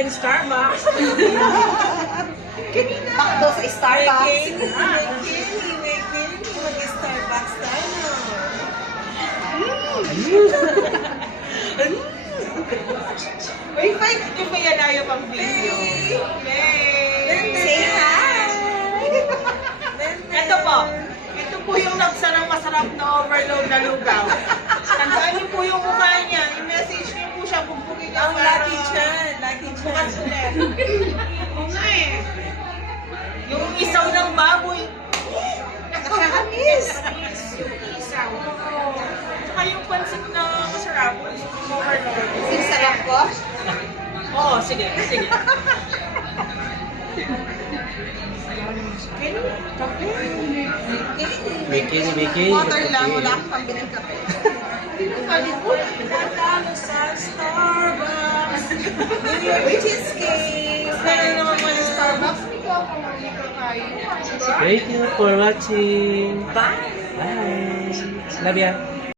in Starbucks. Bakdo sa Starbucks. May Kenny, mag-Starbucks tayo. Wait, yung may alayo pang video. Say hi! Ito po. Ito po yung nagsarang masarap na overload na lugaw. Tandaan niyo po yung mukha niya. I-message niyo po siya kung bugin niya. Ang Lucky Chan. Lucky Chan. Oo nga eh. Yung isaw ng baboy. Nakakamiss! Yung isaw. Tsaka yung pansit na masarap. Overload. Sinsarap ko? Oo, sige, sige. Bikini. Water lang, wala akong pambiling kape. Natalo sa Starbucks. New York cheesecake. Kaya naman mo yung Starbucks. Thank you for watching. Bye. Bye. Love ya.